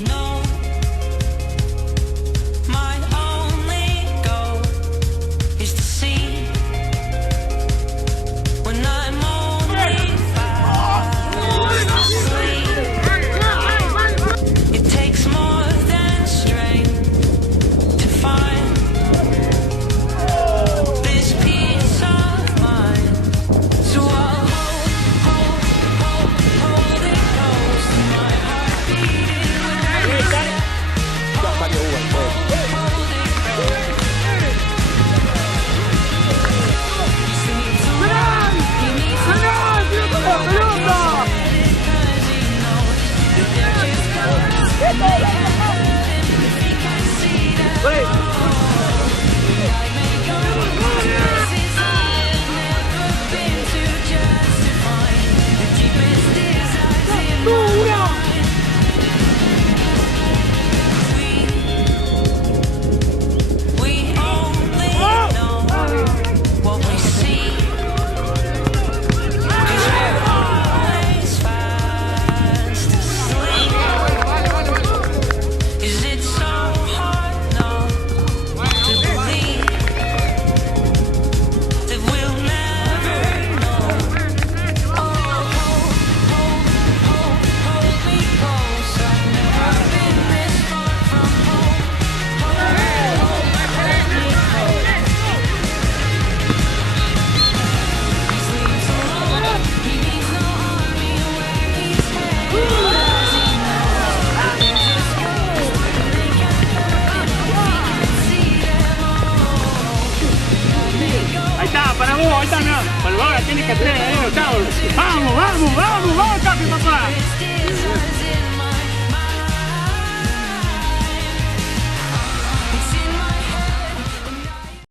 No, my only goal is to see when I'm only fast asleep. It takes more than strength to find this peace of mind. So I'll hold it close to my heart beating when I Ahí está, para vos, ahí está, mirá. Para vos la tienes que hacer, chavos. Vamos, Cafi, papá.